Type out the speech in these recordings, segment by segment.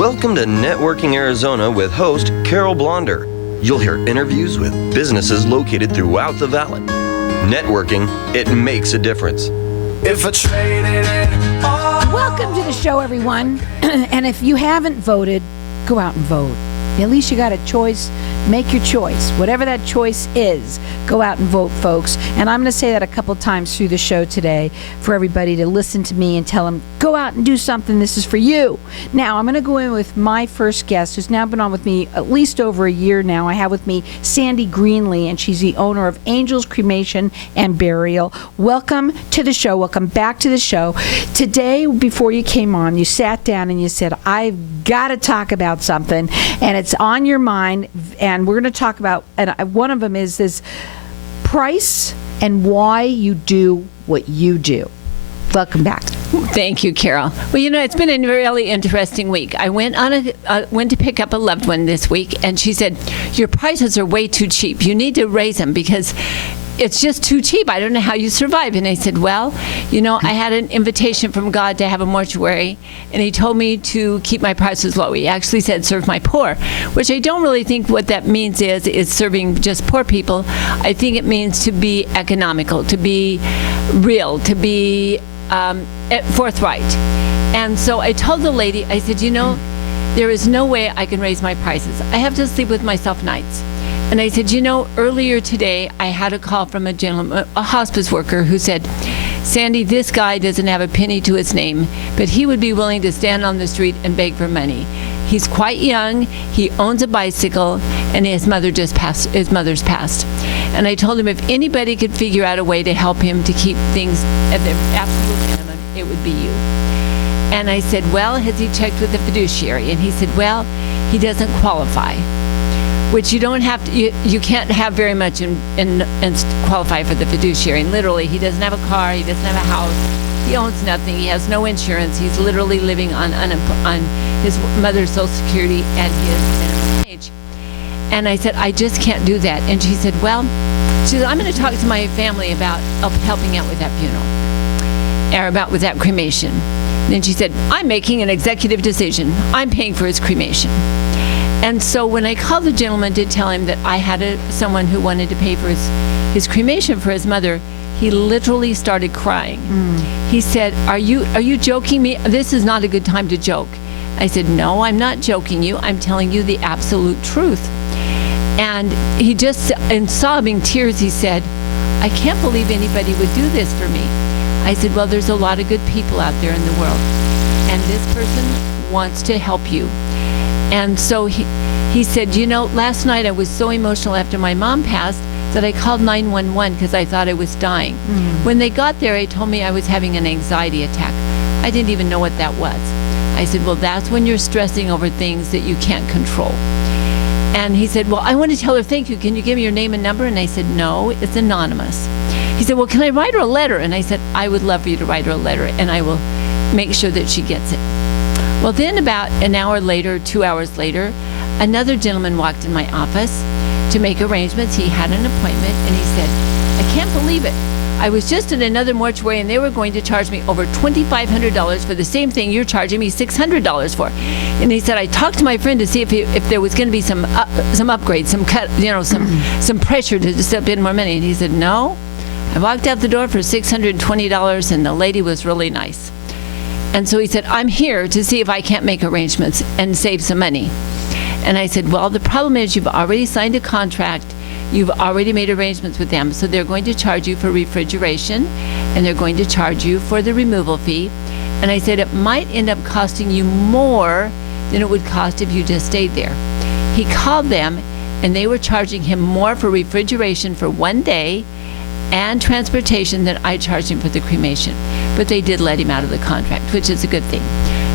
Welcome to Networking Arizona with host Carol Blonder. You'll hear interviews with businesses located throughout the valley. Networking, it makes a difference. If I traded it all. Welcome to the show, everyone. And if you haven't voted, go out and vote. At least you got a choice. Make your choice. Whatever that choice is, go out and vote, folks. And I'm going to say that a couple times through the show today for everybody to listen to me and tell them, go out and do something. This is for you. Now, I'm going to go in with my first guest, who's now been on with me at least over a year now. I have with me Sandy Greenlee, and she's the owner of Angels Cremation and Burial. Welcome to the show. Welcome back to the show. Today, before you came on, you sat down and you said, I've got to talk about something, and it's on your mind, and we're going to talk about, and one of them is this price and why you do what you do. Welcome back. Thank you, Carol. Well, it's been a really interesting week. I went to pick up a loved one this week, and she said, your prices are way too cheap. You need to raise them because it's just too cheap. I don't know how you survive. And I said, well, I had an invitation from God to have a mortuary, and he told me to keep my prices low. He actually said, serve my poor, which I don't really think what that means is serving just poor people. I think it means to be economical, to be real, to be forthright. And so I told the lady, I said, there is no way I can raise my prices. I have to sleep with myself nights. And I said, earlier today, I had a call from a gentleman, a hospice worker, who said, Sandy, this guy doesn't have a penny to his name, but he would be willing to stand on the street and beg for money. He's quite young, he owns a bicycle, and his mother's passed. And I told him if anybody could figure out a way to help him to keep things at the absolute minimum, it would be you. And I said, well, has he checked with the fiduciary? And he said, well, he doesn't qualify. Which you don't have to, you can't have very much and qualify for the fiduciary. And literally, he doesn't have a car, he doesn't have a house, he owns nothing, he has no insurance, he's literally living on his mother's Social Security and his minimum wage. And I said, I just can't do that. And she said, I'm going to talk to my family about helping out with that funeral, or with that cremation. And then she said, I'm making an executive decision. I'm paying for his cremation. And so when I called the gentleman to tell him that I had someone who wanted to pay for his cremation for his mother, he literally started crying. He said, are you joking me? This is not a good time to joke. I said, no, I'm not joking you. I'm telling you the absolute truth. And he just, in sobbing tears, he said, I can't believe anybody would do this for me. I said, well, there's a lot of good people out there in the world, and this person wants to help you. And so he said, last night I was so emotional after my mom passed that I called 911 because I thought I was dying. When they got there, they told me I was having an anxiety attack. I didn't even know what that was. I said, well, that's when you're stressing over things that you can't control. And he said, well, I want to tell her thank you. Can you give me your name and number? And I said, no, it's anonymous. He said, well, can I write her a letter? And I said, I would love for you to write her a letter, and I will make sure that she gets it. Well, then about an hour later, 2 hours later, another gentleman walked in my office to make arrangements. He had an appointment, and he said, I can't believe it. I was just in another mortuary, and they were going to charge me over $2,500 for the same thing you're charging me $600 for. And he said, I talked to my friend to see if there was going to be some upgrades, some cut, some pressure to step in more money. And he said, no. I walked out the door for $620, and the lady was really nice. And so he said, I'm here to see if I can't make arrangements and save some money. And I said, well, the problem is you've already signed a contract. You've already made arrangements with them. So they're going to charge you for refrigeration, and they're going to charge you for the removal fee. And I said, it might end up costing you more than it would cost if you just stayed there. He called them, and they were charging him more for refrigeration for 1 day and transportation than I charged him for the cremation. But they did let him out of the contract, which is a good thing.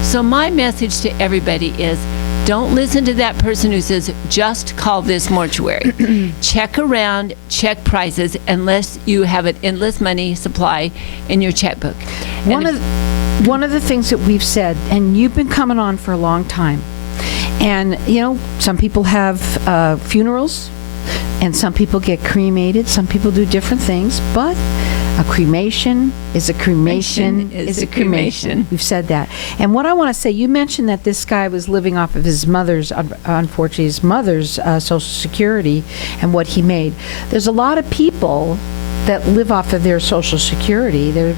So my message to everybody is, don't listen to that person who says, just call this mortuary. Check around, check prices, unless you have an endless money supply in your checkbook. One of the things that we've said, and you've been coming on for a long time, and some people have funerals, and some people get cremated, some people do different things, but A cremation is a cremation is a cremation. We've said that. And what I want to say, you mentioned that this guy was living off of his mother's, unfortunately, his mother's Social Security and what he made. There's a lot of people that live off of their Social Security. They're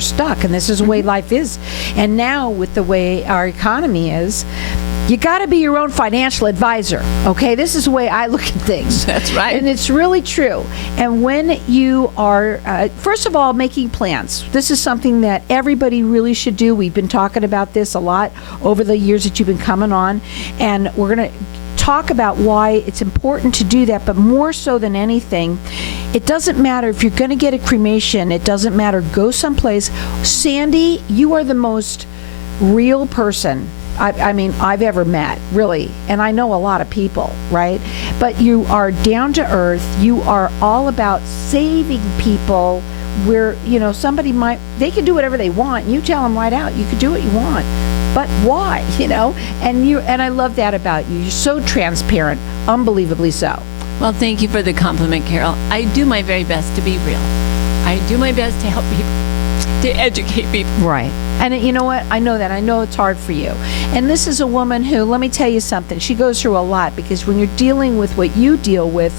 stuck, and this is the way life is. And now with the way our economy is, you got to be your own financial advisor, okay? This is the way I look at things. That's right. And it's really true. And when you are, first of all, making plans, this is something that everybody really should do. We've been talking about this a lot over the years that you've been coming on, and we're going to talk about why it's important to do that. But more so than anything, it doesn't matter if you're going to get a cremation. It doesn't matter. Go someplace. Sandy, you are the most real person I mean, I've ever met, really. And I know a lot of people, right? But you are down to earth. You are all about saving people where, somebody they can do whatever they want. You tell them right out, you can do what you want. But why, And I love that about you. You're so transparent, unbelievably so. Well, thank you for the compliment, Carol. I do my very best to be real. I do my best to help people, to educate people. Right. And you know what? I know that. I know it's hard for you. And this is a woman who, let me tell you something, she goes through a lot, because when you're dealing with what you deal with,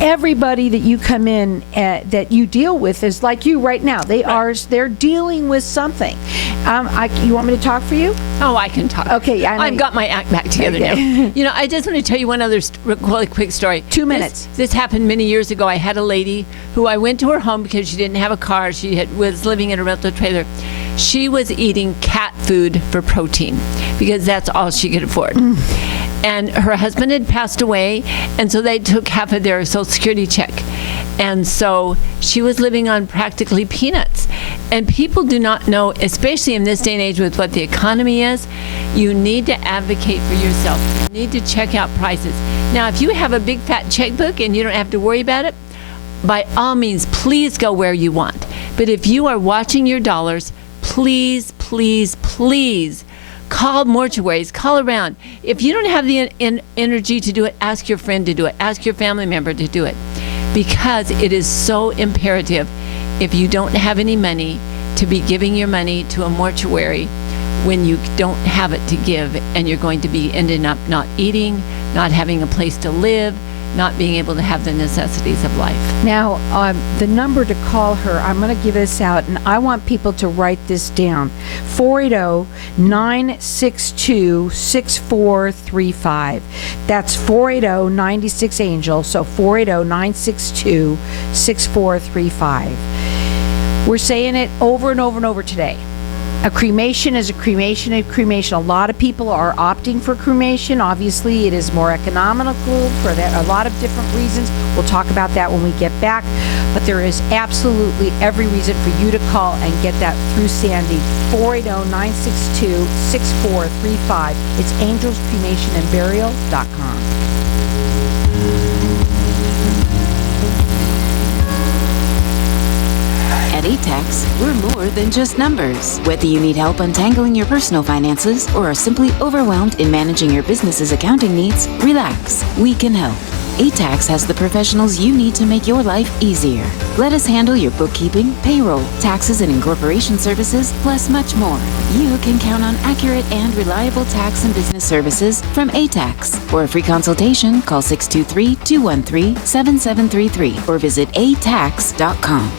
everybody that you come in that you deal with is like you right now. They're dealing with something. You want me to talk for you? Oh, I can talk. Okay. I've got my act back together now. I just want to tell you one other really quick story. 2 minutes. This happened many years ago. I had a lady who I went to her home because she didn't have a car. She was living in a rental trailer. She was eating cat food for protein because that's all she could afford. And her husband had passed away, and so they took half of their Social Security check. And so she was living on practically peanuts. And people do not know, especially in this day and age with what the economy is, you need to advocate for yourself. You need to check out prices. Now, if you have a big fat checkbook and you don't have to worry about it, by all means, please go where you want. But if you are watching your dollars, please, please, please call mortuaries, call around. If you don't have the energy to do it, ask your friend to do it. Ask your family member to do it. Because it is so imperative, if you don't have any money, to be giving your money to a mortuary when you don't have it to give, and you're going to be ending up not eating, not having a place to live, not being able to have the necessities of life. Now, the number to call her, I'm going to give this out, and I want people to write this down. 480-962-6435. That's 480-96-ANGEL, so 480-962-6435. We're saying it over and over and over today. A cremation is a cremation. A lot of people are opting for cremation. Obviously, it is more economical for a lot of different reasons. We'll talk about that when we get back. But there is absolutely every reason for you to call and get that through Sandy. 480-962-6435. It's Angels Cremation and Burial.com. At ATAX, we're more than just numbers. Whether you need help untangling your personal finances or are simply overwhelmed in managing your business's accounting needs, relax. We can help. ATAX has the professionals you need to make your life easier. Let us handle your bookkeeping, payroll, taxes and incorporation services, plus much more. You can count on accurate and reliable tax and business services from ATAX. For a free consultation, call 623-213-7733 or visit atax.com.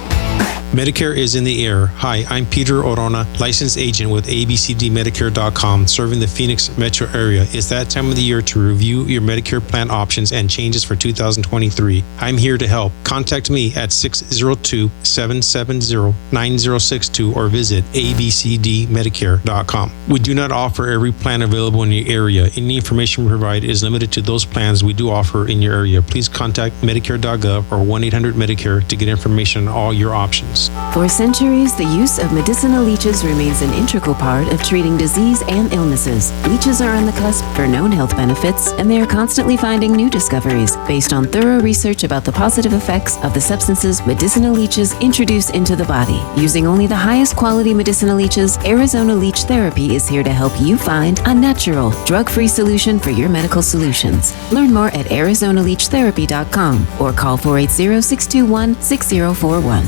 Medicare is in the air. Hi, I'm Peter Orona, licensed agent with abcdmedicare.com, serving the Phoenix metro area. It's that time of the year to review your Medicare plan options and changes for 2023. I'm here to help. Contact me at 602-770-9062 or visit abcdmedicare.com. We do not offer every plan available in your area. Any information we provide is limited to those plans we do offer in your area. Please contact medicare.gov or 1-800-MEDICARE to get information on all your options. cost. For centuries, the use of medicinal leeches remains an integral part of treating disease and illnesses. Leeches are on the cusp for known health benefits, and they are constantly finding new discoveries based on thorough research about the positive effects of the substances medicinal leeches introduce into the body. Using only the highest quality medicinal leeches, Arizona Leech Therapy is here to help you find a natural, drug-free solution for your medical solutions. Learn more at ArizonaLeechTherapy.com or call 480-621-6041.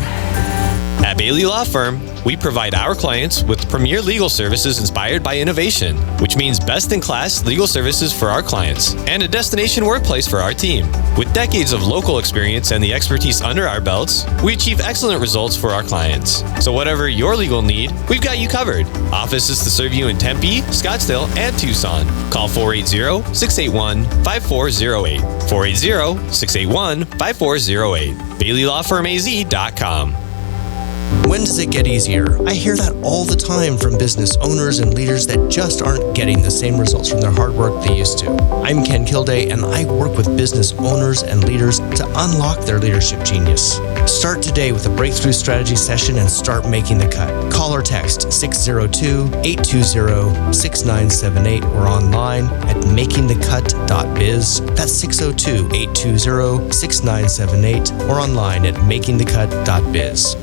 At Bailey Law Firm, we provide our clients with premier legal services inspired by innovation, which means best-in-class legal services for our clients and a destination workplace for our team. With decades of local experience and the expertise under our belts, we achieve excellent results for our clients. So whatever your legal need, we've got you covered. Offices to serve you in Tempe, Scottsdale, and Tucson. Call 480-681-5408. 480-681-5408. BaileyLawFirmAZ.com. When does it get easier? I hear that all the time from business owners and leaders that just aren't getting the same results from their hard work they used to. I'm Ken Kilday, and I work with business owners and leaders to unlock their leadership genius. Start today with a breakthrough strategy session and start making the cut. Call or text 602-820-6978 or online at makingthecut.biz. That's 602-820-6978 or online at makingthecut.biz.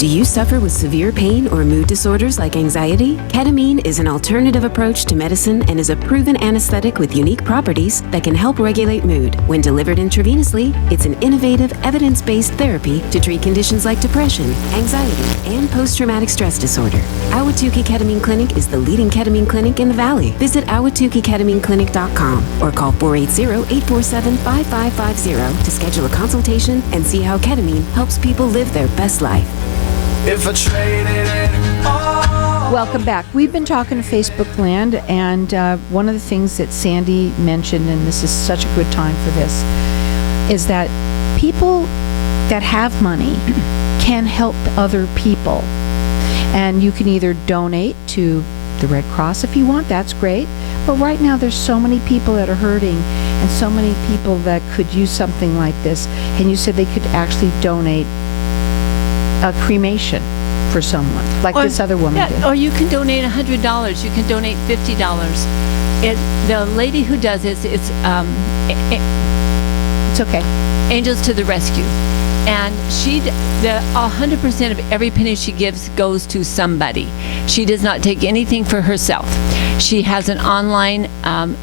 Do you suffer with severe pain or mood disorders like anxiety? Ketamine is an alternative approach to medicine and is a proven anesthetic with unique properties that can help regulate mood. When delivered intravenously, it's an innovative, evidence-based therapy to treat conditions like depression, anxiety, and post-traumatic stress disorder. Ahwatukee Ketamine Clinic is the leading ketamine clinic in the Valley. Visit ahwatukeeketaminclinic.com or call 480-847-5550 to schedule a consultation and see how ketamine helps people live their best life. If I traded it all. Welcome back. We've been talking to Facebook Land, and one of the things that Sandy mentioned, and this is such a good time for this, is that people that have money can help other people. And you can either donate to the Red Cross if you want, that's great. But right now there's so many people that are hurting and so many people that could use something like this. And you said they could actually donate a cremation for someone, like this other woman did. Or you can donate $100. You can donate $50. The lady who does this, it's okay. Angels to the Rescue. And 100% of every penny she gives goes to somebody. She does not take anything for herself. She has an online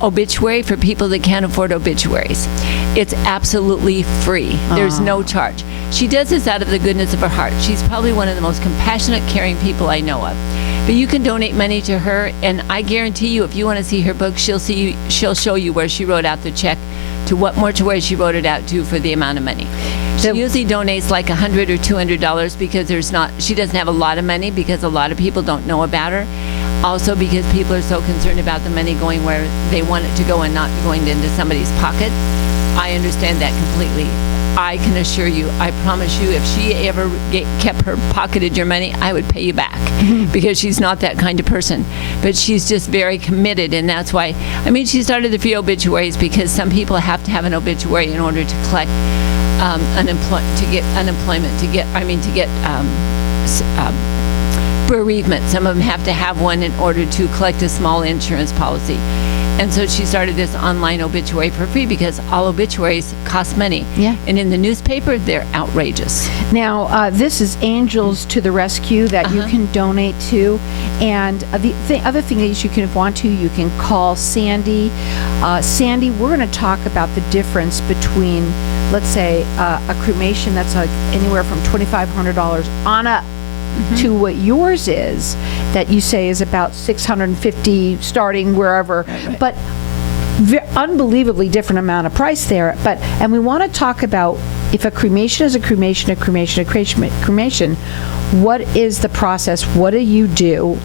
obituary for people that can't afford obituaries. It's absolutely free. There's no charge. She does this out of the goodness of her heart. She's probably one of the most compassionate, caring people I know of. But you can donate money to her, and I guarantee you, if you want to see her book, she'll show you where she wrote out the check, to what mortuary she wrote it out to for the amount of money. She usually donates like $100 or $200 because she doesn't have a lot of money, because a lot of people don't know about her. Also because people are so concerned about the money going where they want it to go and not going into somebody's pocket. I understand that completely. I can assure you, I promise you, if she ever kept her pocketed your money, I would pay you back because she's not that kind of person. But she's just very committed, and that's why, she started the free obituaries because some people have to have an obituary in order to collect bereavement. Some of them have to have one in order to collect a small insurance policy. And so she started this online obituary for free because all obituaries cost money. Yeah. And in the newspaper, they're outrageous. Now, this is Angels to the Rescue that you can donate to. And the other thing is, you can, if you want to, you can call Sandy. Sandy, we're going to talk about the difference between, let's say, a cremation that's anywhere from $2,500 on up to what yours is, that you say is about $650 starting wherever, but unbelievably different amount of price there. And we want to talk about, if a cremation is a cremation, what is the process? What do you do?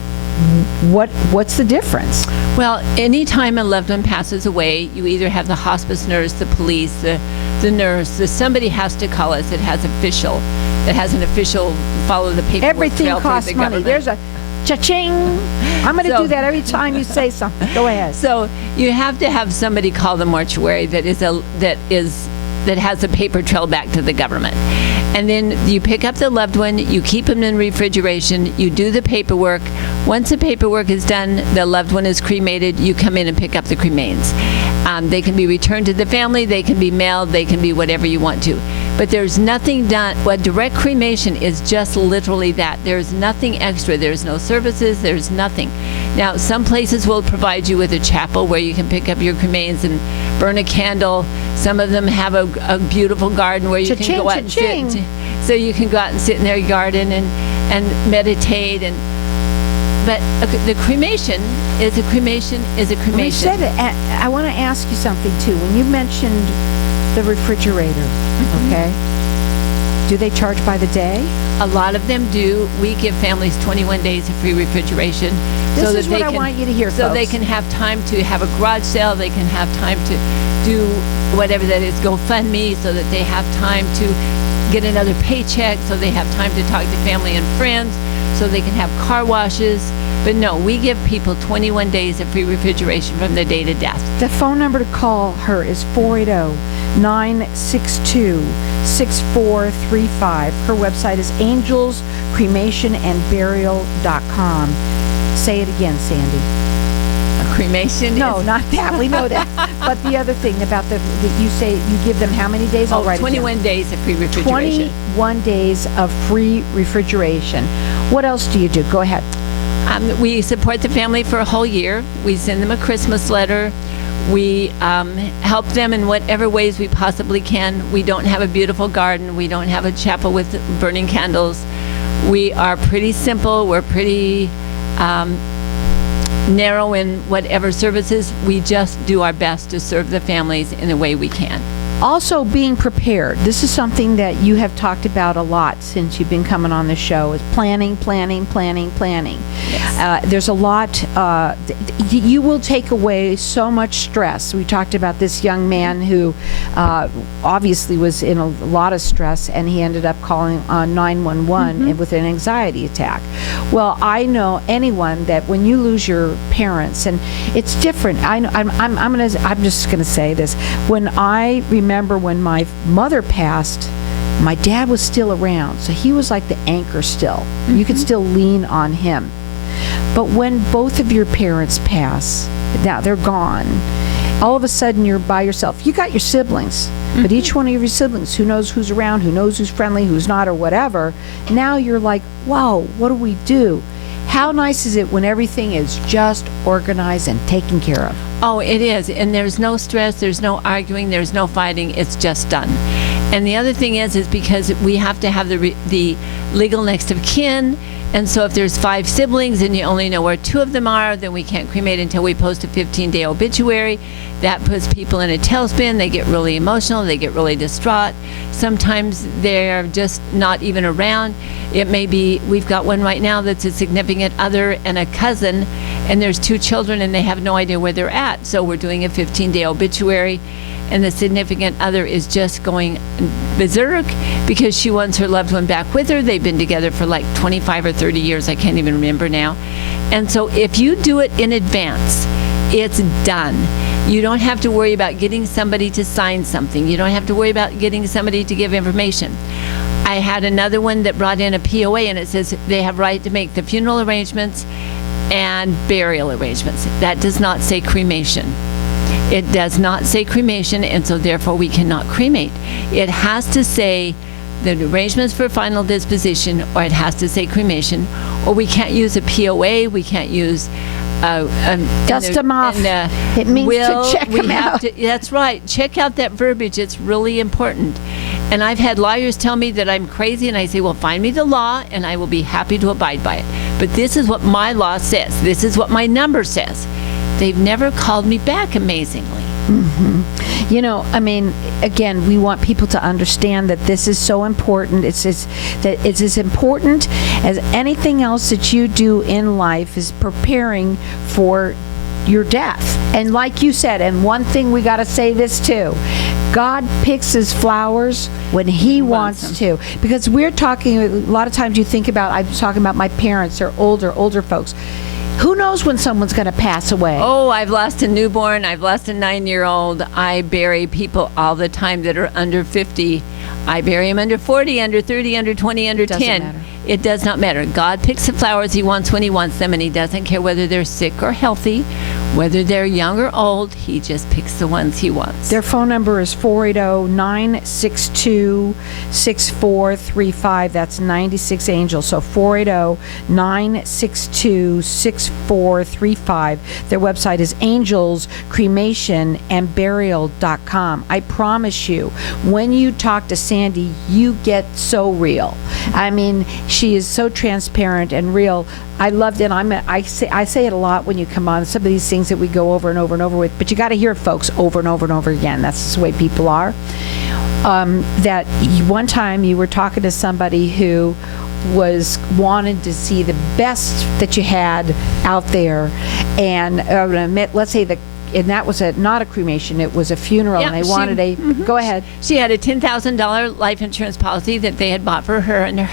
What's the difference? Well, anytime a loved one passes away, you either have the hospice nurse, the police, the nurse, somebody has to call us that has an official follow the paperwork. Everything costs money. There's a cha-ching. I'm going to do that every time you say something. Go ahead. So you have to have somebody call the mortuary that has a paper trail back to the government. And then you pick up the loved one, you keep them in refrigeration, you do the paperwork. Once the paperwork is done, the loved one is cremated, you come in and pick up the cremains. They can be returned to the family, they can be mailed, they can be whatever you want to. But there's nothing done. Well, direct cremation is just literally that. There's nothing extra. There's no services. There's nothing. Now, some places will provide you with a chapel where you can pick up your cremains and burn a candle. Some of them have a beautiful garden where you can go out and sit. So you can go out and sit in their garden and meditate. But the cremation is a cremation is a cremation. You said it. I want to ask you something, too. When you mentioned the refrigerator, okay, do they charge by the day? A lot of them do. We give families 21 days of free refrigeration. This is what I want you to hear, so folks. They can have time to have a garage sale. They can have time to do whatever that is, GoFundMe, so that they have time to get another paycheck, so they have time to talk to family and friends, so they can have car washes. But no, we give people 21 days of free refrigeration from the day to death. The phone number to call her is 480-962-6435. Her website is angelscremationandburial.com. Say it again, Sandy. A cremation? No, is, not that. We know that. But the other thing about you say you give them how many days? I'll write 21 days of free refrigeration. 21 days of free refrigeration. What else do you do? Go ahead. We support the family for a whole year. We send them a Christmas letter. We help them in whatever ways we possibly can. We don't have a beautiful garden. We don't have a chapel with burning candles. We are pretty simple. We're pretty narrow in whatever services. We just do our best to serve the families in the way we can. Also, being prepared. This is something that you have talked about a lot since you've been coming on the show, is planning. Yes. There's a lot. You will take away so much stress. We talked about this young man who obviously was in a lot of stress, and he ended up calling 911 with an anxiety attack. Well, I know anyone that when you lose your parents, and it's different. I'm just gonna say this. When I remember when my mother passed, my dad was still around, so he was like the anchor still. You could still lean on him. But when both of your parents pass, now they're gone, all of a sudden you're by yourself. You got your siblings, but each one of your siblings, who knows who's around, who knows who's friendly, who's not, or whatever, now you're like, wow, what do we do? How nice is it when everything is just organized and taken care of? Oh, it is. And there's no stress, there's no arguing, there's no fighting. It's just done. And the other thing is because we have to have the legal next of kin. And so if there's 5 siblings and you only know where 2 of them are, then we can't cremate until we post a 15-day obituary. That puts people in a tailspin. They get really emotional. They get really distraught. Sometimes they're just not even around. It may be, we've got one right now that's a significant other and a cousin, and there's 2 children and they have no idea where they're at. So we're doing a 15-day obituary, and the significant other is just going berserk because she wants her loved one back with her. They've been together for like 25 or 30 years. I can't even remember now. And so if you do it in advance, it's done. You don't have to worry about getting somebody to sign something. You don't have to worry about getting somebody to give information. I had another one that brought in a POA, and it says they have right to make the funeral arrangements and burial arrangements. That does not say cremation. It does not say cremation, and so therefore we cannot cremate. It has to say the arrangements for final disposition, or it has to say cremation, or we can't use a POA, we can't use dust them off. It means to check them out. That's right. Check out that verbiage. It's really important. And I've had lawyers tell me that I'm crazy, and I say, well, find me the law, and I will be happy to abide by it. But this is what my law says. This is what my number says. They've never called me back, amazingly. Mm-hmm. You know, I mean, again, we want people to understand that this is so important. It's as important as anything else that you do in life is preparing for your death. And like you said, and one thing we got to say this too, God picks his flowers when he wants to. Because we're talking, a lot of times you think about, I'm talking about my parents, they're older folks. Who knows when someone's going to pass away? Oh, I've lost a newborn. I've lost a 9-year-old. I bury people all the time that are under 50. I bury him under 40, under 30, under 20, under Doesn't 10. matter. It does not matter. God picks the flowers he wants when he wants them, and he doesn't care whether they're sick or healthy, whether they're young or old. He just picks the ones he wants. Their phone number is 480-962-6435. That's 96 Angels. So 480-962-6435. Their website is Angels Cremation and Burial.com. I promise you, when you talk to Sandy, you get so real. I mean, she is so transparent and real. I loved it. I say it a lot when you come on. Some of these things that we go over and over and over with, but you got to hear it, folks, over and over and over again. That's just the way people are. One time you were talking to somebody who wanted to see the best that you had out there, and let's say and that was not a cremation, it was a funeral, and they wanted go ahead. She had a $10,000 life insurance policy that they had bought for her, and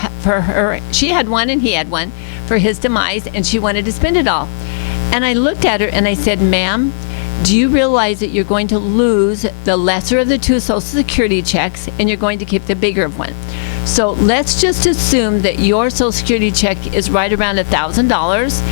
she had one and he had one for his demise, and she wanted to spend it all. And I looked at her and I said, ma'am, do you realize that you're going to lose the lesser of the two Social Security checks, and you're going to keep the bigger of one? So let's just assume that your Social Security check is right around $1,000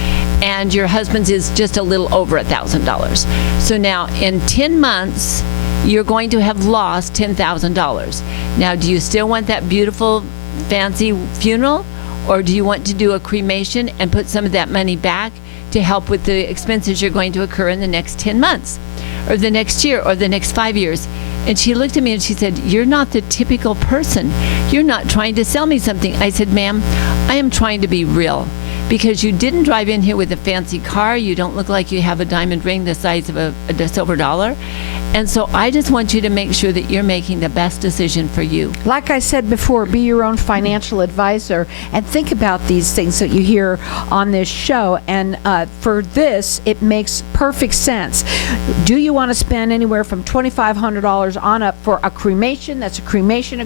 and your husband's is just a little over $1,000. So now in 10 months, you're going to have lost $10,000. Now, do you still want that beautiful, fancy funeral, or do you want to do a cremation and put some of that money back to help with the expenses you're going to occur in the next 10 months or the next year or the next 5 years? And she looked at me and she said, you're not the typical person. You're not trying to sell me something. I said, ma'am, I am trying to be real, because you didn't drive in here with a fancy car. You don't look like you have a diamond ring the size of a silver dollar. And so I just want you to make sure that you're making the best decision for you. Like I said before, be your own financial advisor and think about these things that you hear on this show. And for this, it makes perfect sense. Do you want to spend anywhere from $2,500 on up for a cremation? That's a cremation,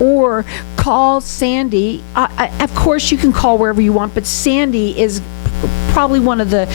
or call Sandy. Of course, you can call wherever you want, but Sandy is probably one of the,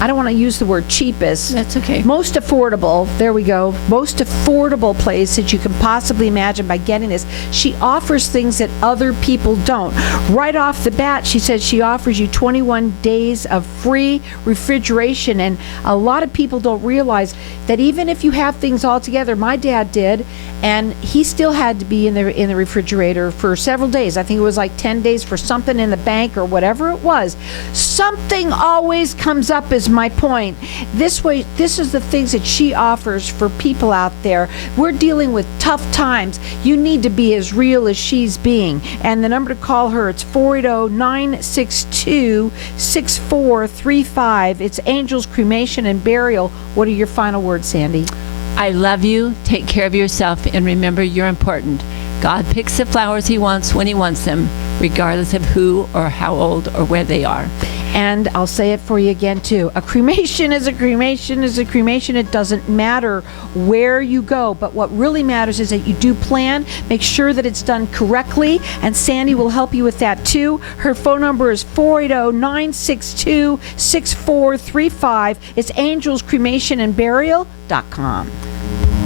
I don't want to use the word cheapest. That's okay. Most affordable, there we go, most affordable place that you can possibly imagine by getting this. She offers things that other people don't. Right off the bat, she says she offers you 21 days of free refrigeration, and a lot of people don't realize that even if you have things all together, my dad did, and he still had to be in the refrigerator for several days. I think it was like 10 days for something in the bank or whatever it was. Something always comes up, is my point. This way, this is the things that she offers for people out there. We're dealing with tough times. You need to be as real as she's being. And the number to call her, it's 480-962-6435. It's Angels Cremation and Burial. What are your final words, Sandy? I love you. Take care of yourself, and remember, you're important. God picks the flowers he wants when he wants them, regardless of who or how old or where they are. And I'll say it for you again, too. A cremation is a cremation is a cremation. It doesn't matter where you go. But what really matters is that you do plan. Make sure that it's done correctly. And Sandy will help you with that, too. Her phone number is 480-962-6435. It's Angels Cremation and Burial.com.